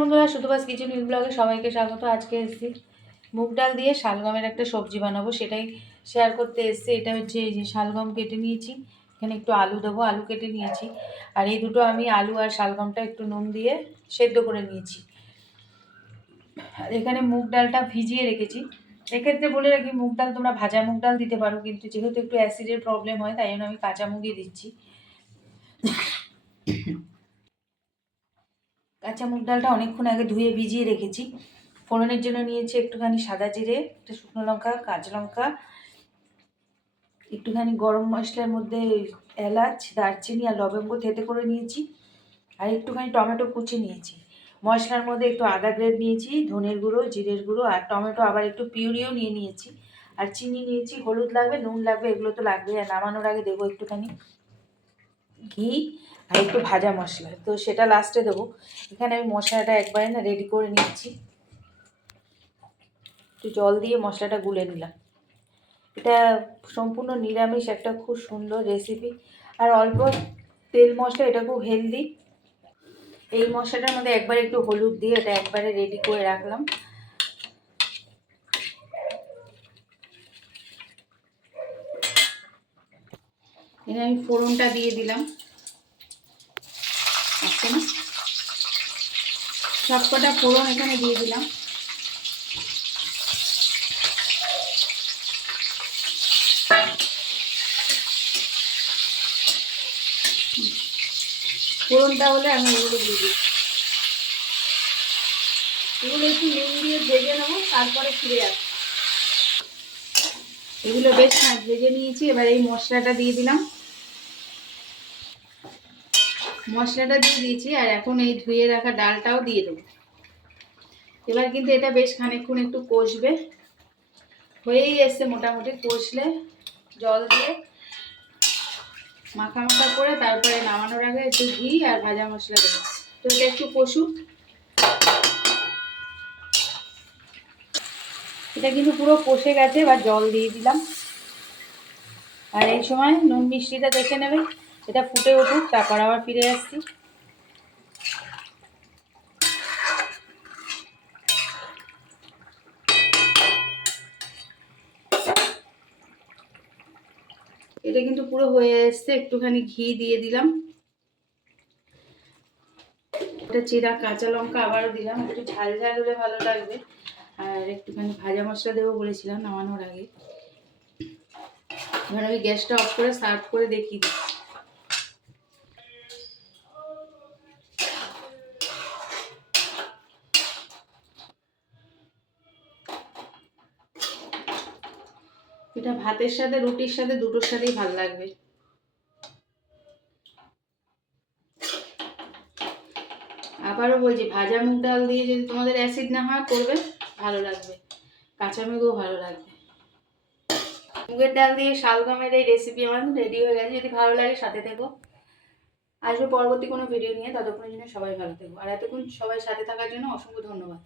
বন্ধুরা শুধুবাস কিচেন ইল ব্লগে সবাইকে স্বাগত। আজকে এসেছি মুগ ডাল দিয়ে শালগমের একটা সবজি বানাবো, সেটাই শেয়ার করতে এসেছি। এটা হচ্ছে এই যে শালগম কেটে নিয়েছি, এখানে একটু আলু দেবো, আলু কেটে নিয়েছি। আর এই দুটো আমি আলু আর শালগমটা একটু নুন দিয়ে সেদ্ধ করে নিয়েছি। আর এখানে মুগ ডালটা ভিজিয়ে রেখেছি। এক্ষেত্রে বলে রাখি, মুগ ডাল তোমরা ভাজা মুগ ডাল দিতে পারো, কিন্তু যেহেতু একটু অ্যাসিডের প্রবলেম হয়, তাই জন্য আমি কাঁচা মুগই দিচ্ছি। কাঁচা মুগ ডালটা অনেকক্ষণ আগে ধুয়ে ভিজিয়ে রেখেছি। ফোড়নের জন্য নিয়েছি একটুখানি সাদা জিরে, একটা শুকনো লঙ্কা, কাঁচা লঙ্কা, একটুখানি গরম মশলার মধ্যে এলাচ, দারচিনি আর লবঙ্গ থেতে করে নিয়েছি। আর একটুখানি টমেটো কুচি নিয়েছি। মশলার মধ্যে একটু আদা গ্রেড নিয়েছি, ধনের গুঁড়ো, জিরের গুঁড়ো আর টমেটো আবার একটু পিউরিও নিয়ে নিয়েছি। আর চিনি নিয়েছি, হলুদ লাগবে, নুন লাগবে, এগুলো তো লাগবে আর নামানোর আগে দেবো একটুখানি। ঘি আর একটু ভাজা মশলা। তো সেটা লাস্টে দেবো। এখানে আমি মশলাটা একবারে না রেডি করে নিচ্ছি একটু জল দিয়ে মশলাটা গুলে নিলাম। এটা সম্পূর্ণ নিরামিষ, একটা খুব সুন্দর রেসিপি আর অল্প তেল মশলা, এটা খুব হেলদি এই মশলাটার মধ্যে একবার একটু হলুদ দিয়ে এটা একবারে রেডি করে রাখলাম। এখানে আমি ফোড়নটা দিয়ে দিলাম। আসছে না সবকটা ফোড়ন এখানে দিয়ে দিলাম। ফোড়নটা হলে আমি এগুলো দিয়ে দিই এগুলো একটু নুন দিয়ে ভেজে নেব, তারপরে ফিরে আসব। এগুলো বেশ ভেজে নিয়েছি, এবার এই মশলাটা দিয়ে দিলাম। মশলাটা দিয়ে দিয়েছি, আর এখন এই ধুয়ে রাখা ডালটাও দিয়ে দেবো। এবার কিন্তু এটা বেশ খানিকক্ষণ একটু কষবে। হয়েই এসছে মোটামুটি, কষলে জল দিয়ে মাখা মাখা করে তারপরে নামানোর আগে একটু ঘি আর ভাজা মশলা দেবো। তো এটা একটু কষুক। এটা কিন্তু পুরো কষে গেছে, এবার জল দিয়ে দিলাম। আর এই সময় নুন মিষ্টিটা দেখে নেবে। এটা ফুটে উঠুক, তারপর আবার ফিরে আসছি। এটা কিন্তু পুরো হয়ে এসছে, একটুখানি ঘি দিয়ে দিলাম। এটা চিরা কাঁচা লঙ্কা আবারও দিলাম, একটু ঝাল ঝাল হলে ভালো লাগবে। আর একটুখানি ভাজা মশলা দেবো বলেছিলাম নামানোর আগে। এবার আমি গ্যাসটা অফ করে সার্ভ করে দেখিয়ে দিচ্ছি। এটা ভাতের সাথে, রুটির সাথে, দুটোর সাথেই ভালো লাগবে। আবারও বলছি, ভাজা মুগ ডাল দিয়ে যদি তোমাদের অ্যাসিড না হয়, করবে, ভালো লাগবে। কাঁচা মুগও ভালো লাগবে। মুগের ডাল দিয়ে শালগমের এই রেসিপি আমার রেডি হয়ে গেছে। যদি ভালো লাগে, সাথে থেকো। আসবে পরবর্তী কোনো ভিডিও নিয়ে। ততক্ষণের জন্য সবাই ভালো থেকো। আর এতক্ষণ সবাই সাথে থাকার জন্য অসংখ্য ধন্যবাদ।